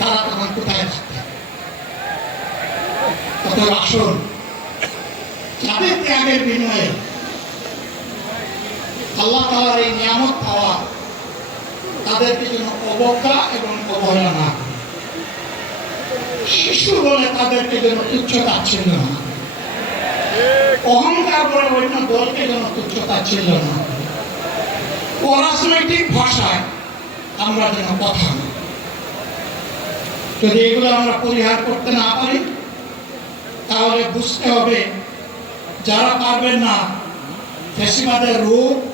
তারা তখন কোথায় যাদের বিনিময়ে। আল্লাহ তালার এই নিয়ামত পাওয়া তাদেরকে যেন অবজ্ঞা এবং অবহেলা না শিশু বলে তাদেরকে যেন তুচ্ছ তাচ্ছিল্য না অহংকার করে অন্য দলকে যেন তুচ্ছ তাচ্ছিল্য না করে। অরাজনৈতিক ভাষায় আমরা যেন কথা না বলি। যদি এগুলো আমরা পরিহার করতে না পারি, তাহলে বুঝতে হবে যারা পারবেন না, ফেসিবাদের রূপ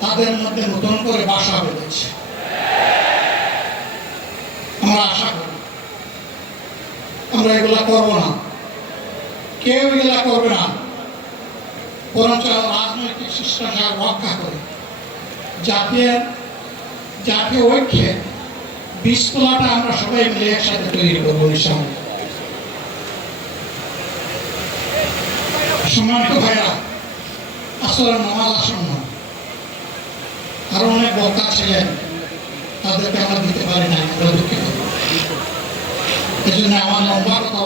তাদের মধ্যে নতুন করে বাসা বেঁধেছে। আমরা আশা করি। আমরা এগুলা করব না। কেউ এগুলা করবে না। বরঞ্চ রাজনৈতিক শিষ্টাচার রক্ষা করে। জাতীয় জাতীয় ঐক্যে বীজতলাটা আমরা সবাই মিলে একসাথে তৈরি করব ইনশাআল্লাহ সম্মানিত ভাইরা আসলে নামাজ আসন্ন। আরও অনেক বক্তা ছিলেন, তাদেরকে আমরা দিতে পারি না আমরা দুঃখিত। এই জন্য আমার লম্বা কথা